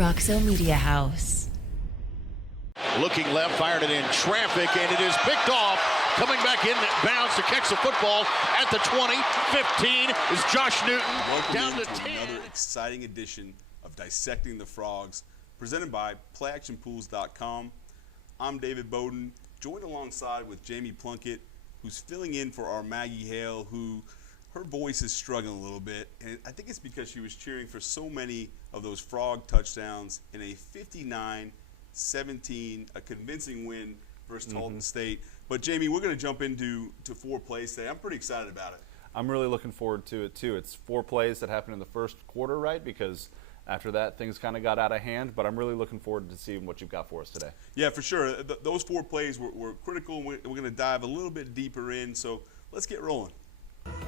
Roxo Media House. Looking left, fired it in traffic, and it is picked off. Coming back in bounds to catch the football at the 20. 15 is Josh Newton. Welcome Down to to 10. another exciting edition of Dissecting the Frogs, presented by PlayActionPools.com. I'm David Beaudin, joined alongside with Jamie Plunkett, who's filling in for our Maggie Hale, who her voice is struggling a little bit, and I think it's because she was cheering for so many of those Frog touchdowns in a 59-17, a convincing win versus Tarleton State. But Jamie, we're going to jump into four plays today. I'm pretty excited about it. I'm really looking forward to it too. It's four plays that happened in the first quarter, right? Because after that, things kind of got out of hand. But I'm really looking forward to seeing what you've got for us today. Yeah, for sure. Those four plays were critical. We're going to dive a little bit deeper in. So let's get rolling.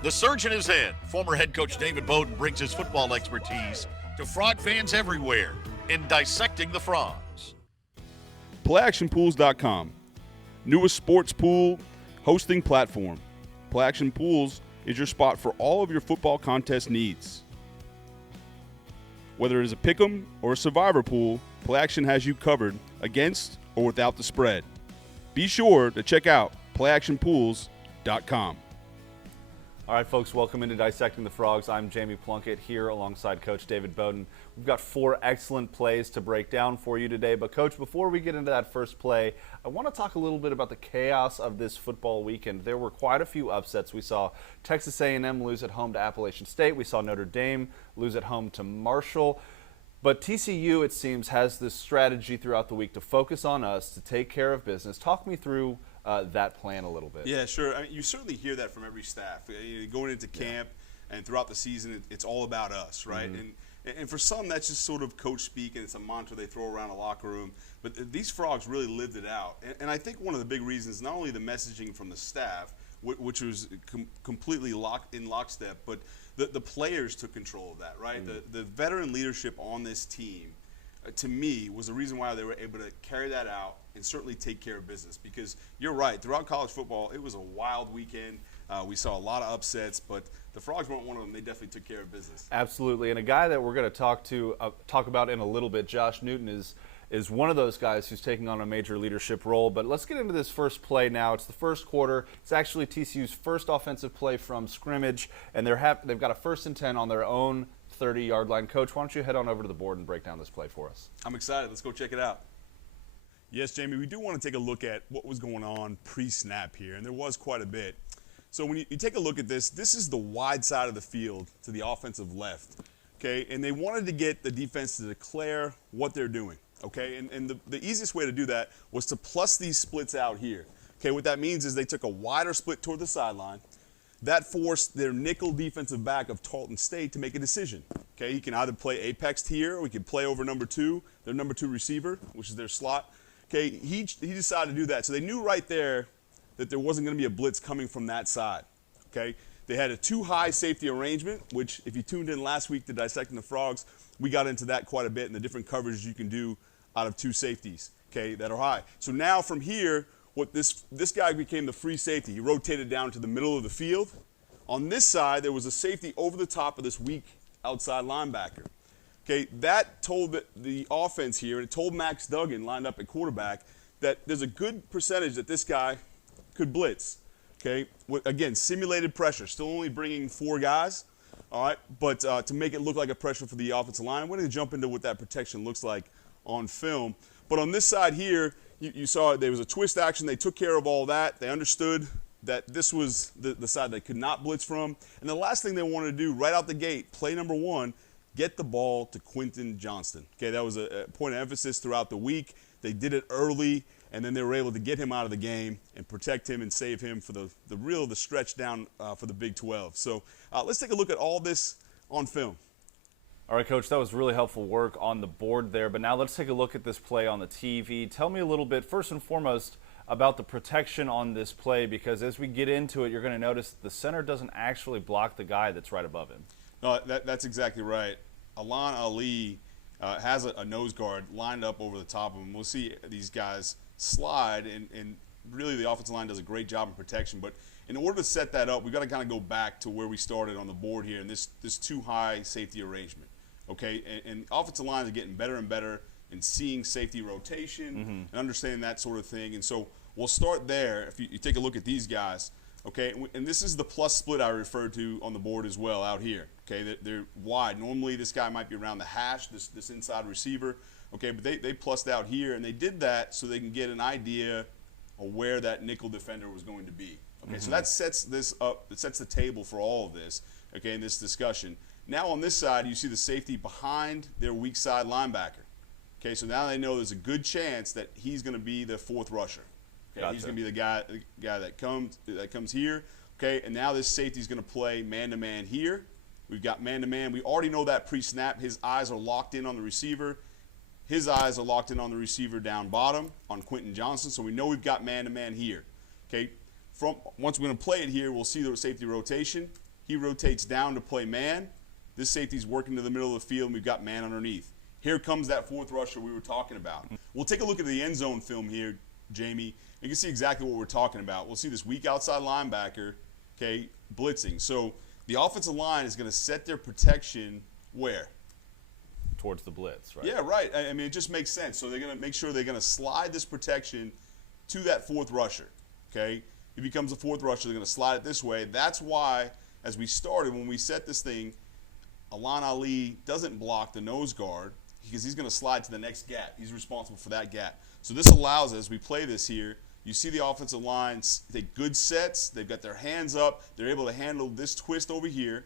The surge in his head, former head coach David Beaudin brings his football expertise to Frog fans everywhere in Dissecting the Frogs. PlayActionPools.com, newest sports pool hosting platform. Play Action Pools is your spot for all of your football contest needs. Whether it is a pick'em or a survivor pool, Play Action has you covered against or without the spread. Be sure to check out PlayActionPools.com. All right, folks, welcome into Dissecting the Frogs. I'm Jamie Plunkett here alongside Coach David Beaudin. We've got four excellent plays to break down for you today. But, Coach, before we get into that first play, I want to talk a little bit about the chaos of this football weekend. There were quite a few upsets. We saw Texas A&M lose at home to Appalachian State. We saw Notre Dame lose at home to Marshall. But TCU, it seems, has this strategy throughout the week to focus on us, to take care of business. Talk me through that plan a little bit. Yeah, sure. I mean, you certainly hear that from every staff. Going into camp and throughout the season, it's all about us, right? And for some, that's just sort of coach speak, and it's a mantra they throw around a locker room. But these Frogs really lived it out. And I think one of the big reasons, not only the messaging from the staff, which was completely in lockstep, but the players took control of that, right? The veteran leadership on this team, to me, was the reason why they were able to carry that out and certainly take care of business. Because you're right, throughout college football, it was a wild weekend. We saw a lot of upsets, but the Frogs weren't one of them. They definitely took care of business. Absolutely, and a guy that we're going to talk about in a little bit, Josh Newton, is one of those guys who's taking on a major leadership role. But let's get into this first play now. It's the first quarter. It's actually TCU's first offensive play from scrimmage, and they've got a 1st and 10 on their own 30-yard line. Coach, why don't you head on over to the board and break down this play for us? I'm excited. Let's go check it out. Yes, Jamie, we do want to take a look at what was going on pre-snap here, and there was quite a bit. So when you take a look at this is the wide side of the field to the offensive left, okay? And they wanted to get the defense to declare what they're doing, okay? And the easiest way to do that was to plus these splits out here. Okay, what that means is they took a wider split toward the sideline. That forced their nickel defensive back of Tarleton State to make a decision. Okay, he can either play apex here, or he can play over number 2, their number 2 receiver, which is their slot. Okay, he decided to do that. So they knew right there that there wasn't going to be a blitz coming from that side. Okay, they had a 2-high safety arrangement, which if you tuned in last week to Dissecting the Frogs, we got into that quite a bit and the different coverages you can do out of 2 safeties, okay, that are high. So now from here, what this guy became the free safety. He rotated down to the middle of the field. On this side, there was a safety over the top of this weak outside linebacker. Okay, that told the offense here, and it told Max Duggan, lined up at quarterback, that there's a good percentage that this guy could blitz. Okay, again, simulated pressure, still only bringing 4 guys, all right, but to make it look like a pressure for the offensive line. I'm going to jump into what that protection looks like on film. But on this side here, you saw there was a twist action. They took care of all that. They understood that this was the side they could not blitz from. And the last thing they wanted to do right out the gate, play number 1, get the ball to Quentin Johnston. Okay, that was a point of emphasis throughout the week. They did it early, and then they were able to get him out of the game and protect him and save him for the stretch down for the Big 12. So let's take a look at all this on film. All right, Coach, that was really helpful work on the board there. But now let's take a look at this play on the TV. Tell me a little bit, first and foremost, about the protection on this play, because as we get into it, you're going to notice the center doesn't actually block the guy that's right above him. No, that's exactly right. Alan Ali has a nose guard lined up over the top of him. We'll see these guys slide, and really the offensive line does a great job in protection. But in order to set that up, we've got to kind of go back to where we started on the board here in this 2-high safety arrangement. okay? And offensive lines are getting better and better in seeing safety rotation and understanding that sort of thing. And so we'll start there. If you take a look at these guys, okay, and this is the plus split I referred to on the board as well out here, okay? They're wide. Normally this guy might be around the hash, this inside receiver, okay, but they plussed out here, and they did that so they can get an idea of where that nickel defender was going to be. Okay, so that sets this up, it sets the table for all of this, okay, in this discussion. Now on this side, you see the safety behind their weak side linebacker. Okay, so now they know there's a good chance that he's going to be the fourth rusher. Okay, Gotcha. he's going to be the guy that comes here. Okay, and now this safety is going to play man-to-man here. We've got man-to-man. We already know that pre-snap. His eyes are locked in on the receiver. His eyes are locked in on the receiver down bottom on Quentin Johnson. So we know we've got man-to-man here. Okay, once we're going to play it here, we'll see the safety rotation. He rotates down to play man. This safety's working to the middle of the field, and we've got man underneath. Here comes that fourth rusher we were talking about. We'll take a look at the end zone film here, Jamie. You can see exactly what we're talking about. We'll see this weak outside linebacker, okay, blitzing. So the offensive line is going to set their protection where? Towards the blitz, right? Yeah, right. I mean, it just makes sense. So they're going to make sure they're going to slide this protection to that fourth rusher, okay? If he becomes a fourth rusher, they're going to slide it this way. That's why, as we started, when we set this thing, Alon Ali doesn't block the nose guard, because he's going to slide to the next gap. He's responsible for that gap. So this allows us, as we play this here, you see the offensive line take good sets. They've got their hands up. They're able to handle this twist over here.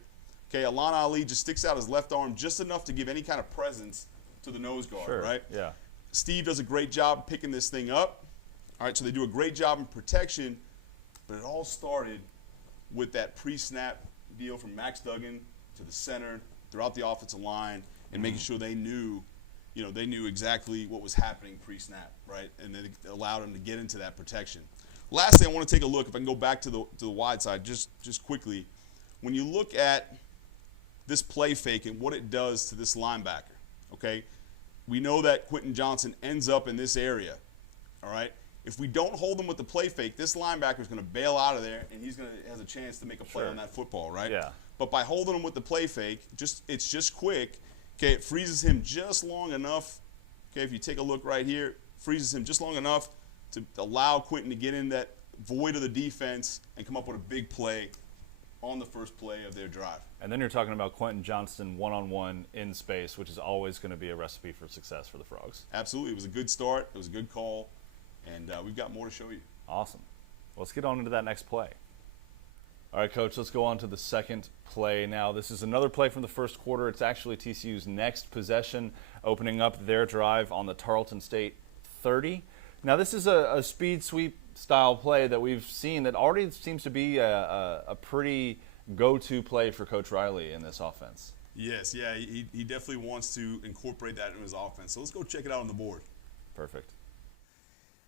Okay, Alon Ali just sticks out his left arm just enough to give any kind of presence to the nose guard, right? Yeah. Steve does a great job picking this thing up. All right, so they do a great job in protection, but it all started with that pre-snap deal from Max Duggan to the center throughout the offensive line, and making sure they knew, they knew exactly what was happening pre-snap, right? And then it allowed them to get into that protection. Lastly, I want to take a look, if I can go back to the wide side just quickly. When you look at this play fake and what it does to this linebacker, okay, we know that Quentin Johnson ends up in this area, all right? If we don't hold him with the play fake, this linebacker is going to bail out of there, and has a chance to make a play on that football, right? Yeah. But by holding him with the play fake, it's just quick. Okay, it freezes him just long enough. Okay, if you take a look right here, freezes him just long enough to allow Quentin to get in that void of the defense and come up with a big play on the first play of their drive. And then you're talking about Quentin Johnston one-on-one in space, which is always going to be a recipe for success for the Frogs. Absolutely. It was a good start. It was a good call. And we've got more to show you. Awesome. Let's get on into that next play. All right, Coach, let's go on to the second play now. This is another play from the first quarter. It's actually TCU's next possession, opening up their drive on the Tarleton State 30. Now, this is a speed sweep style play that we've seen that already seems to be a pretty go-to play for Coach Riley in this offense. Yes, yeah, he definitely wants to incorporate that in his offense. So let's go check it out on the board. Perfect.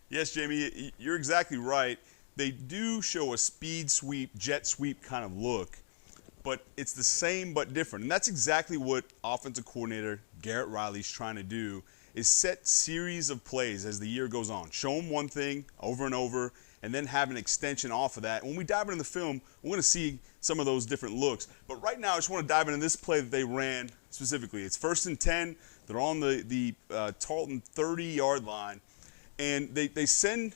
Yes, Jamie, you're exactly right. They do show a speed sweep, jet sweep kind of look, but it's the same but different. And that's exactly what offensive coordinator Garrett Riley's trying to do, is set series of plays as the year goes on. Show them one thing over and over, and then have an extension off of that. When we dive into the film, we're going to see some of those different looks. But right now, I just want to dive into this play that they ran specifically. It's 1st and 10. They're on the Tarleton 30-yard line, and they send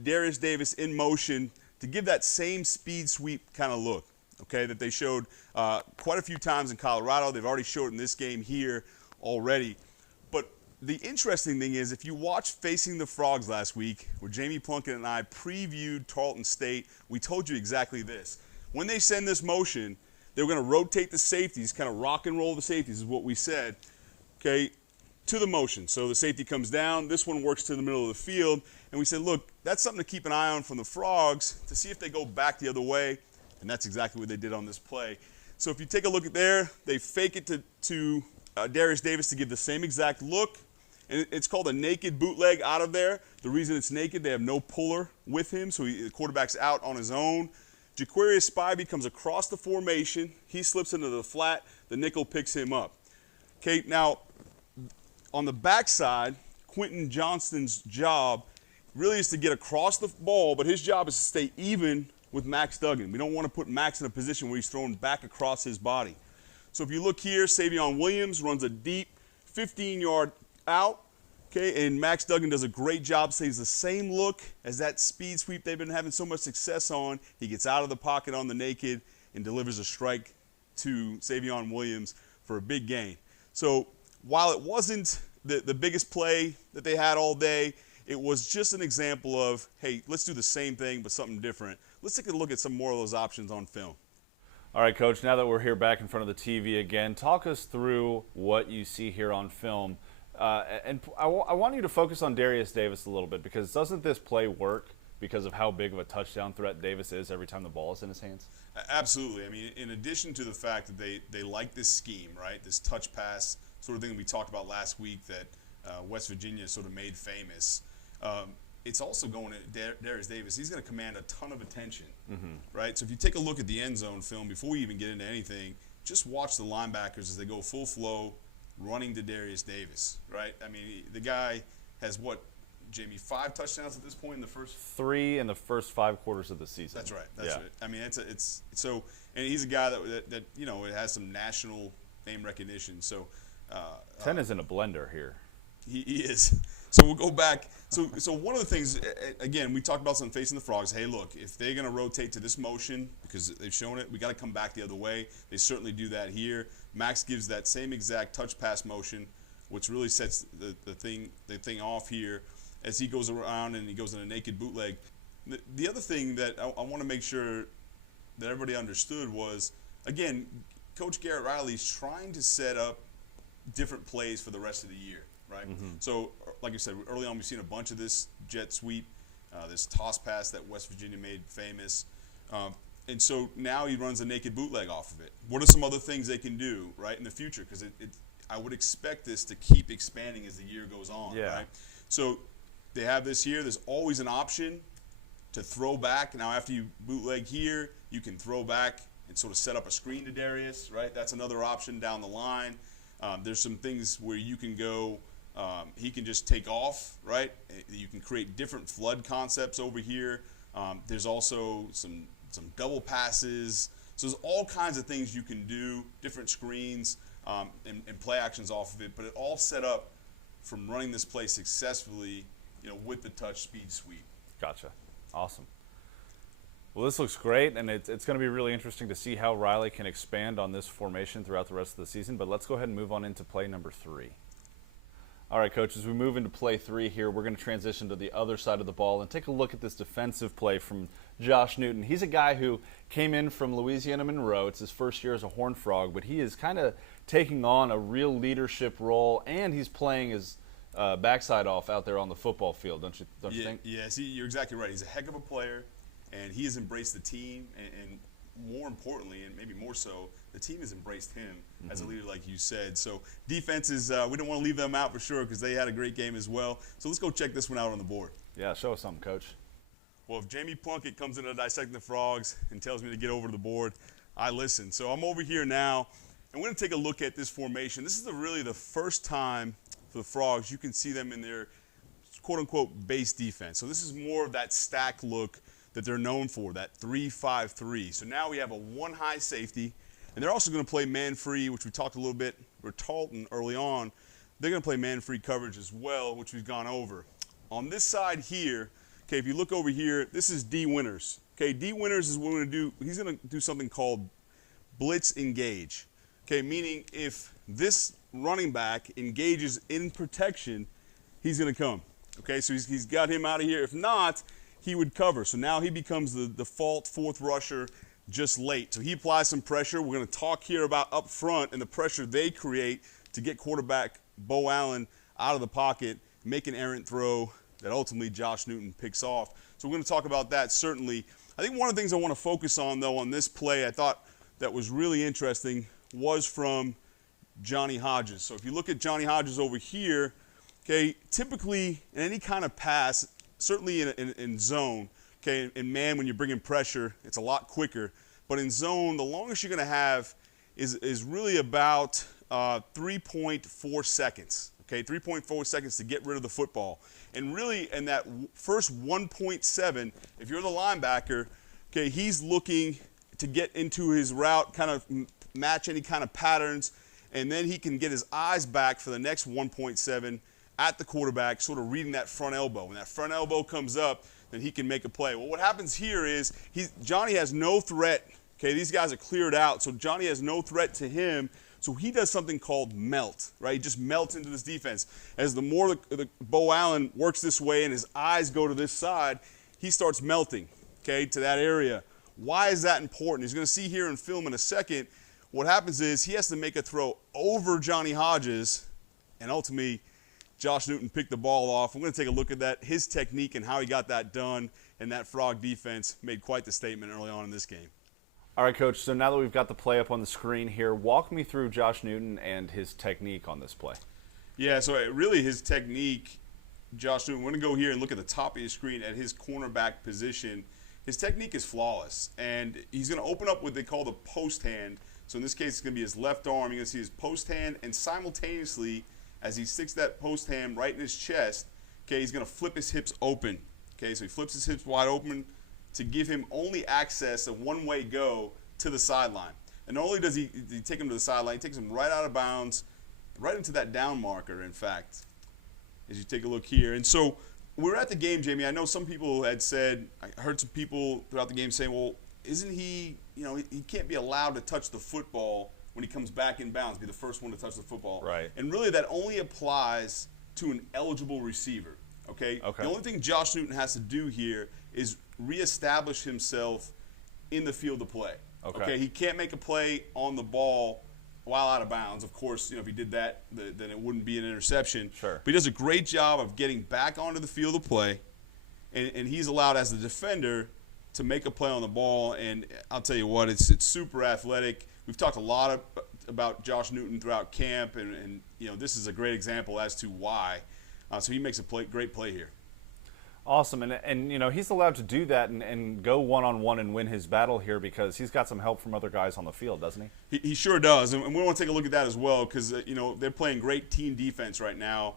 Darius Davis in motion to give that same speed sweep kind of look, okay, that they showed quite a few times in Colorado. They've already showed it in this game here already. But the interesting thing is, if you watched Facing the Frogs last week, where Jamie Plunkett and I previewed Tarleton State, we told you exactly this. When they send this motion, they're going to rotate the safeties, kind of rock and roll the safeties is what we said, okay, to the motion. So the safety comes down. This one works to the middle of the field. And we said, look, that's something to keep an eye on from the Frogs to see if they go back the other way. And that's exactly what they did on this play. So if you take a look at there, they fake it to Darius Davis to give the same exact look. And it's called a naked bootleg out of there. The reason it's naked, they have no puller with him, so the quarterback's out on his own. Jaquarius Spivey comes across the formation. He slips into the flat. The nickel picks him up. Okay, now on the backside, Quentin Johnston's job really is to get across the ball, but his job is to stay even with Max Duggan. We don't want to put Max in a position where he's thrown back across his body. So if you look here, Savion Williams runs a deep 15-yard out. Okay, and Max Duggan does a great job, stays the same look as that speed sweep they've been having so much success on. He gets out of the pocket on the naked and delivers a strike to Savion Williams for a big gain. So while it wasn't the biggest play that they had all day, it was just an example of, hey, let's do the same thing but something different. Let's take a look at some more of those options on film. All right, Coach, now that we're here back in front of the TV again, talk us through what you see here on film. And I want you to focus on Darius Davis a little bit, because doesn't this play work because of how big of a touchdown threat Davis is every time the ball is in his hands? Absolutely. I mean, in addition to the fact that they like this scheme, right, this touch pass sort of thing that we talked about last week that West Virginia sort of made famous, it's also going to Darius Davis. He's going to command a ton of attention, right? So if you take a look at the end zone film before we even get into anything, just watch the linebackers as they go full flow, running to Darius Davis, right? I mean, the guy has what, Jamie, 5 touchdowns at this point in the first 3 in the first 5 quarters of the season. That's right. That's right. I mean, it's so, and he's a guy that you know, it has some national name recognition. So 10 is in a blender here. He is. So we'll go back. So one of the things, again, we talked about some facing the Frogs. Hey, look, if they're going to rotate to this motion because they've shown it, we got to come back the other way. They certainly do that here. Max gives that same exact touch pass motion, which really sets the thing off here as he goes around and he goes in a naked bootleg. The other thing that I want to make sure that everybody understood was, again, Coach Garrett Riley's trying to set up different plays for the rest of the year. Right. So, like I said, early on we've seen a bunch of this jet sweep, this toss pass that West Virginia made famous, and so now he runs a naked bootleg off of it. What are some other things they can do, right, in the future? Because I would expect this to keep expanding as the year goes on. Yeah. Right. So they have this here. There's always an option to throw back. Now, after you bootleg here, you can throw back and sort of set up a screen to Darius. Right. That's another option down the line. There's some things where you can go. He can just take off, right? You can create different flood concepts over here. There's also some double passes. So there's all kinds of things you can do, different screens and play actions off of it. But it all set up from running this play successfully, you know, with the touch speed sweep. Gotcha. Awesome. Well, this looks great, and it's going to be really interesting to see how Riley can expand on this formation throughout the rest of the season. But let's go ahead and move on into play number 3. All right, Coach, as we move into play 3 here, we're going to transition to the other side of the ball and take a look at this defensive play from Josh Newton. He's a guy who came in from Louisiana Monroe. It's his first year as a Horned Frog, but he is kind of taking on a real leadership role, and he's playing his backside off out there on the football field, don't you think? Yeah, see, you're exactly right. He's a heck of a player, and he has embraced the team, and more importantly, and maybe more so, the team has embraced him as a leader, like you said. So defenses, we don't want to leave them out for sure because they had a great game as well. So let's go check this one out on the board. Yeah, show us something, Coach. Well, if Jamie Plunkett comes into Dissecting the Frogs and tells me to get over to the board, I listen. So I'm over here now, and we're going to take a look at this formation. This is really the first time for the Frogs you can see them in their quote-unquote base defense. So this is more of that stack look that they're known for, that 3-5-3. So now we have a 1 high safety, and they're also going to play man-free, which we talked a little bit with Tarleton early on. They're going to play man-free coverage as well, which we've gone over. On this side here, okay, if you look over here, this is D. Winters. Okay, D. Winters is what we're going to do. He's going to do something called blitz engage. Okay, meaning if this running back engages in protection, he's going to come. Okay, so he's got him out of here. If not, he would cover. So now he becomes the default 4th rusher just late. So he applies some pressure. We're going to talk here about up front and the pressure they create to get quarterback Bo Allen out of the pocket, make an errant throw that ultimately Josh Newton picks off. So we're going to talk about that certainly. I think one of the things I want to focus on, though, on this play I thought that was really interesting was from Johnny Hodges. So if you look at Johnny Hodges over here, okay, typically in any kind of pass, certainly in zone, okay, in man when you're bringing pressure, it's a lot quicker. But in zone, the longest you're going to have is really about 3.4 seconds, okay, 3.4 seconds to get rid of the football. And really in that first 1.7, if you're the linebacker, okay, he's looking to get into his route kind of match any kind of patterns, and then he can get his eyes back for the next 1.7 at the quarterback, sort of reading that front elbow. When that front elbow comes up, then he can make a play. Well, what happens here is Johnny has no threat. Okay, these guys are cleared out, so Johnny has no threat to him. So he does something called melt, right? He just melts into this defense. As the more the Bo Allen works this way and his eyes go to this side, he starts melting, okay, to that area. Why is that important? He's going to see here in film in a second. What happens is he has to make a throw over Johnny Hodges, and ultimately Josh Newton picked the ball off. I'm going to take a look at that, his technique and how he got that done, and that Frog defense made quite the statement early on in this game. All right, Coach, so now that we've got the play up on the screen here, walk me through Josh Newton and his technique on this play. Yeah, so really his technique, Josh Newton, we're going to go here and look at the top of your screen at his cornerback position. His technique is flawless, and he's going to open up what they call the post hand. So in this case, it's going to be his left arm. You're going to see his post hand, and simultaneously, as he sticks that post hand right in his chest, okay, he's going to flip his hips open. Okay, so he flips his hips wide open to give him only access, a one-way go to the sideline. And not only does he take him to the sideline, he takes him right out of bounds, right into that down marker, in fact, as you take a look here. And so we're at the game, Jamie. I know some people had said, I heard some people throughout the game saying, well, isn't he, he can't be allowed to touch the football when he comes back in bounds, be the first one to touch the football. Right. And really that only applies to an eligible receiver, okay? The only thing Josh Newton has to do here is reestablish himself in the field of play. Okay. He can't make a play on the ball while out of bounds. Of course, if he did that, then it wouldn't be an interception. Sure. But he does a great job of getting back onto the field of play, and he's allowed as the defender to make a play on the ball. And I'll tell you what, it's super athletic. We've talked a lot about Josh Newton throughout camp, and this is a great example as to why. So he makes a great play here. Awesome, and he's allowed to do that and go one-on-one and win his battle here because he's got some help from other guys on the field, doesn't he? He sure does, and we want to take a look at that as well because they're playing great team defense right now,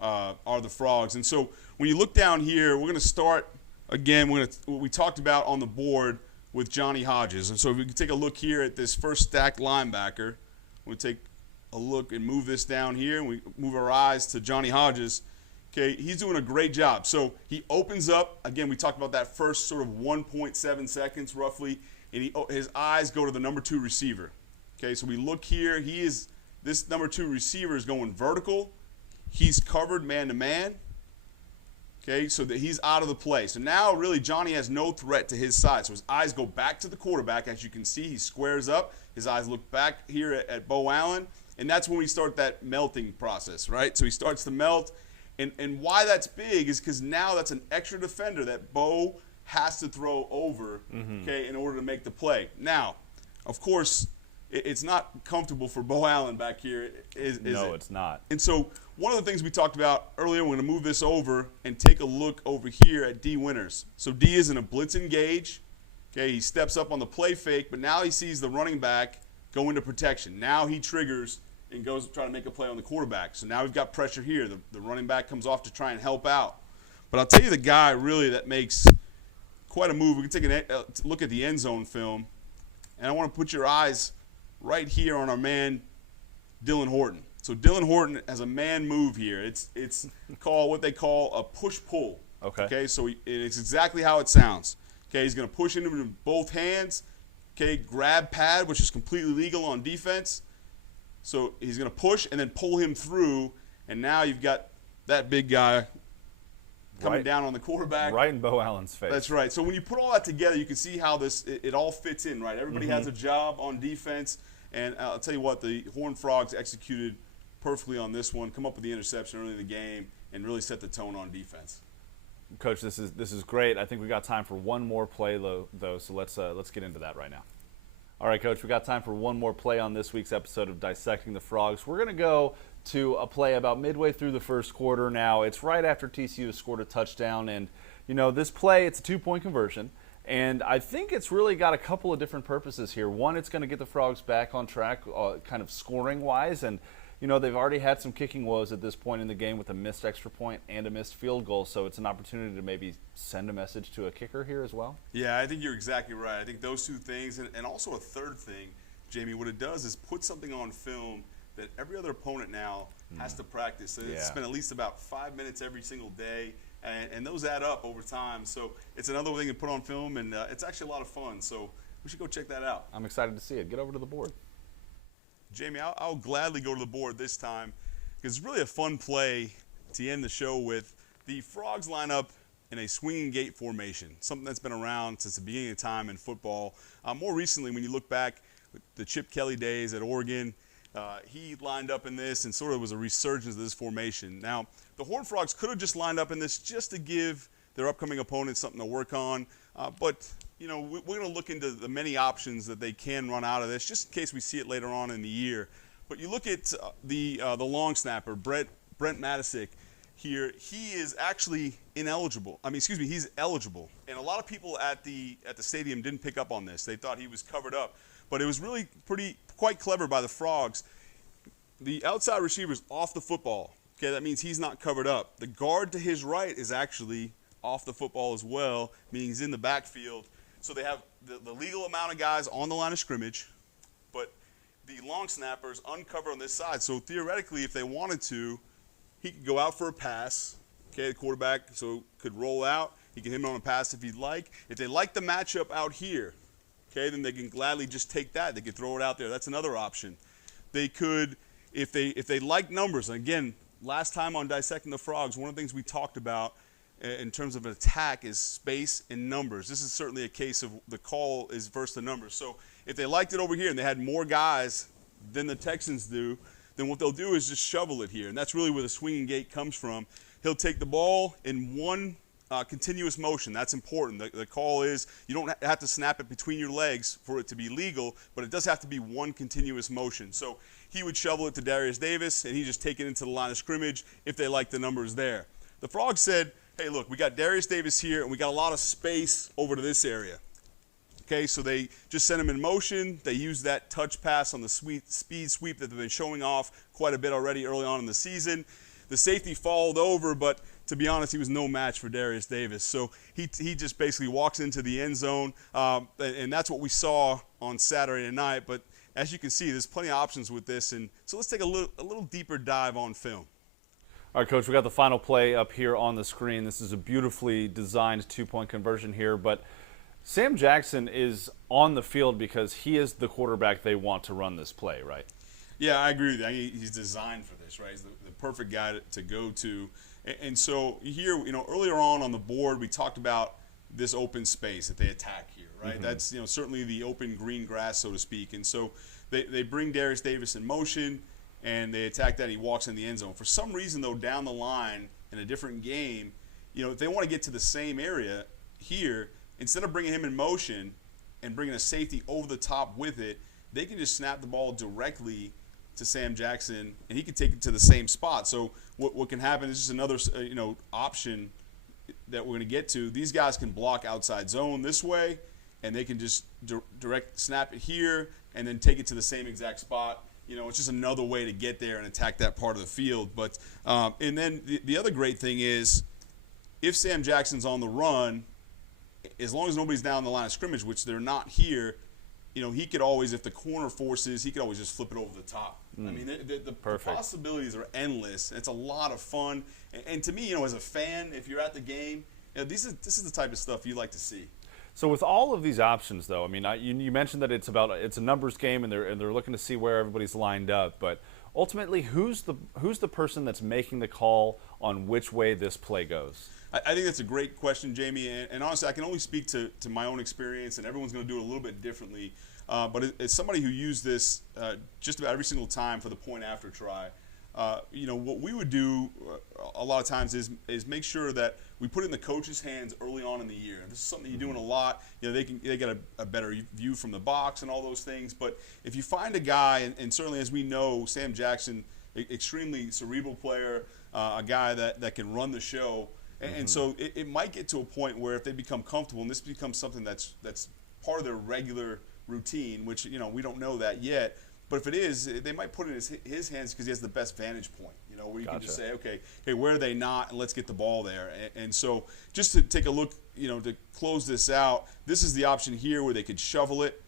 are the Frogs. And so when you look down here, we're going to start again. What we talked about on the board with Johnny Hodges, and so if we can take a look here at this first stacked linebacker, we'll take a look and move this down here, and we move our eyes to Johnny Hodges. Okay, he's doing a great job. So he opens up. Again, we talked about that first sort of 1.7 seconds roughly, and his eyes go to the number 2 receiver. Okay, so we look here. This number 2 receiver is going vertical. He's covered man-to-man. Okay, so that he's out of the play. So now really Johnny has no threat to his side. So his eyes go back to the quarterback. As you can see, he squares up. His eyes look back here at Bo Allen, and that's when we start that melting process, right? So he starts to melt. And why that's big is because now that's an extra defender that Bo has to throw over, okay, in order to make the play. Now, of course, it's not comfortable for Bo Allen back here, is it? No, it's not. And so one of the things we talked about earlier, we're going to move this over and take a look over here at D. Winters. So D is in a blitz engage. Okay, he steps up on the play fake, but now he sees the running back go into protection. Now he triggers and goes to try to make a play on the quarterback. So now we've got pressure here. The running back comes off to try and help out. But I'll tell you the guy really that makes quite a move. We can take a look at the end zone film. And I want to put your eyes right here on our man, Dylan Horton. So Dylan Horton has a man move here. It's called what they call a push-pull. Okay, so it's exactly how it sounds. Okay, he's going to push into with both hands. Okay, grab pad, which is completely legal on defense. So he's going to push and then pull him through, and now you've got that big guy coming down on the quarterback. Right in Bo Allen's face. That's right. So when you put all that together, you can see how it all fits in, right? Everybody has a job on defense, and I'll tell you what, the Horned Frogs executed perfectly on this one, come up with the interception early in the game, and really set the tone on defense. Coach, this is great. I think we got time for one more play, though, so let's get into that right now. All right, Coach, we got time for one more play on this week's episode of Dissecting the Frogs. We're going to go to a play about midway through the first quarter now. It's right after TCU has scored a touchdown, and, this play, it's a 2-point conversion, and I think it's really got a couple of different purposes here. One, it's going to get the Frogs back on track kind of scoring-wise, and, they've already had some kicking woes at this point in the game with a missed extra point and a missed field goal, so it's an opportunity to maybe send a message to a kicker here as well. Yeah, I think you're exactly right. I think those two things, and also a third thing, Jamie, what it does is put something on film that every other opponent now has to practice. So they spend at least about 5 minutes every single day, and those add up over time. So it's another thing to put on film, and it's actually a lot of fun. So we should go check that out. I'm excited to see it. Get over to the board. Jamie, I'll gladly go to the board this time because it's really a fun play to end the show with. The Frogs line up in a swinging gate formation, something that's been around since the beginning of time in football. More recently, when you look back at the Chip Kelly days at Oregon, he lined up in this and sort of was a resurgence of this formation. Now, the Horned Frogs could have just lined up in this just to give their upcoming opponents something to work on, but you know, we're going to look into the many options that they can run out of this, just in case we see it later on in the year. But you look at the long snapper, Brent Matisic here. He is actually ineligible. I mean, excuse me, he's eligible. And a lot of people at the stadium didn't pick up on this. They thought he was covered up. But it was really quite clever by the Frogs. The outside receiver is off the football. Okay, that means he's not covered up. The guard to his right is actually off the football as well, meaning he's in the backfield. So they have the legal amount of guys on the line of scrimmage, but the long snapper is uncovered on this side. So theoretically, if they wanted to, he could go out for a pass. Okay, the quarterback could roll out. He can hit him on a pass if he'd like. If they like the matchup out here, okay, then they can gladly just take that. They could throw it out there. That's another option. They could, if they like numbers, and again, last time on Dissecting the Frogs, one of the things we talked about in terms of an attack is space and numbers. This is certainly a case of the call is versus the numbers. So if they liked it over here and they had more guys than the Texans do, then what they'll do is just shovel it here. And that's really where the swinging gate comes from. He'll take the ball in one continuous motion. That's important. The call is you don't have to snap it between your legs for it to be legal, but it does have to be one continuous motion. So he would shovel it to Darius Davis, and he just take it into the line of scrimmage if they like the numbers there. The Frogs said, hey, look, we got Darius Davis here, and we got a lot of space over to this area. Okay, so they just sent him in motion. They used that touch pass on the speed sweep that they've been showing off quite a bit already early on in the season. The safety followed over, but to be honest, he was no match for Darius Davis. So he just basically walks into the end zone, and that's what we saw on Saturday night. But as you can see, there's plenty of options with this. And so let's take a little deeper dive on film. All right, Coach, we got the final play up here on the screen. This is a beautifully designed two-point conversion here, but Sam Jackson is on the field because he is the quarterback they want to run this play, right? Yeah, I agree with that. He's designed for this, right? He's the perfect guy to go to. And so here, earlier on the board, we talked about this open space that they attack here, right? Mm-hmm. That's, certainly the open green grass, so to speak. And so they bring Darius Davis in motion, and they attack that. He walks in the end zone. For some reason, though, down the line in a different game, if they want to get to the same area here, instead of bringing him in motion and bringing a safety over the top with it, they can just snap the ball directly to Sam Jackson, and he can take it to the same spot. So what can happen is just another option that we're going to get to. These guys can block outside zone this way, and they can just direct snap it here and then take it to the same exact spot. It's just another way to get there and attack that part of the field. But and then the other great thing is if Sam Jackson's on the run, as long as nobody's down the line of scrimmage, which they're not here, he could always, if the corner forces, he could always just flip it over the top. I mean, the possibilities are endless. It's a lot of fun. And to me, as a fan, if you're at the game, this is the type of stuff you like to see. So with all of these options, though, I mean, you mentioned that it's a numbers game, and they're looking to see where everybody's lined up. But ultimately, who's the person that's making the call on which way this play goes? I think that's a great question, Jamie. And honestly, I can only speak to my own experience, and everyone's going to do it a little bit differently. But as somebody who used this just about every single time for the point after try, what we would do a lot of times is make sure that we put it in the coach's hands early on in the year. This is something you're doing a lot. They get a better view from the box and all those things. But if you find a guy, and certainly as we know, Sam Jackson, extremely cerebral player, a guy that can run the show. And so it might get to a point where if they become comfortable, and this becomes something that's part of their regular routine, which we don't know that yet. But if it is, they might put it in his hands because he has the best vantage point. Where you can just say, okay, where are they not, and let's get the ball there. And so just to take a look, to close this out, this is the option here where they could shovel it.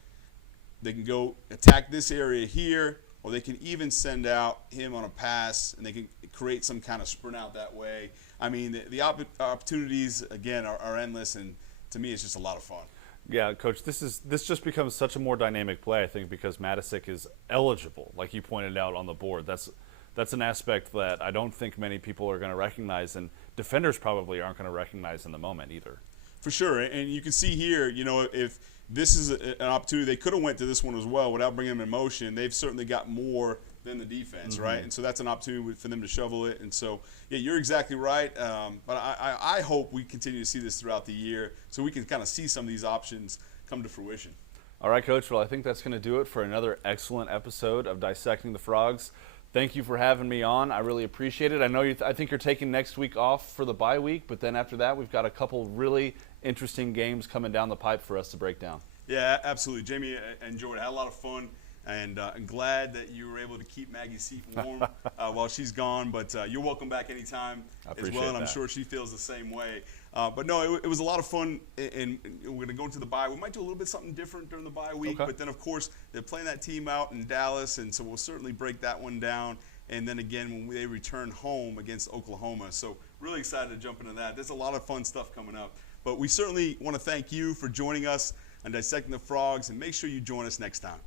They can go attack this area here, or they can even send out him on a pass, and they can create some kind of sprint out that way. I mean, the opportunities, again, are endless, and to me, it's just a lot of fun. Yeah, Coach, this just becomes such a more dynamic play, I think, because Matisic is eligible, like you pointed out on the board. That's an aspect that I don't think many people are going to recognize, and defenders probably aren't going to recognize in the moment either. For sure, and you can see here, if this is an opportunity, they could have went to this one as well without bringing them in motion. They've certainly got more than the defense, right? And so that's an opportunity for them to shovel it. And so, yeah, you're exactly right. But I hope we continue to see this throughout the year so we can kind of see some of these options come to fruition. All right, Coach. Well, I think that's going to do it for another excellent episode of Dissecting the Frogs. Thank you for having me on. I really appreciate it. I know I think you're taking next week off for the bye week, but then after that, we've got a couple really interesting games coming down the pipe for us to break down. Yeah, absolutely. Jamie, enjoyed it. Had a lot of fun, and I'm glad that you were able to keep Maggie's seat warm while she's gone. But you're welcome back anytime as well, and I'm sure she feels the same way. But no, it was a lot of fun, and we're going to go into the bye. We might do a little bit something different during the bye week, but then, of course, they're playing that team out in Dallas, and so we'll certainly break that one down. And then again, when they return home against Oklahoma. So really excited to jump into that. There's a lot of fun stuff coming up. But we certainly want to thank you for joining us on Dissecting the Frogs, and make sure you join us next time.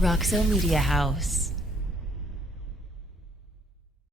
Roxo Media House.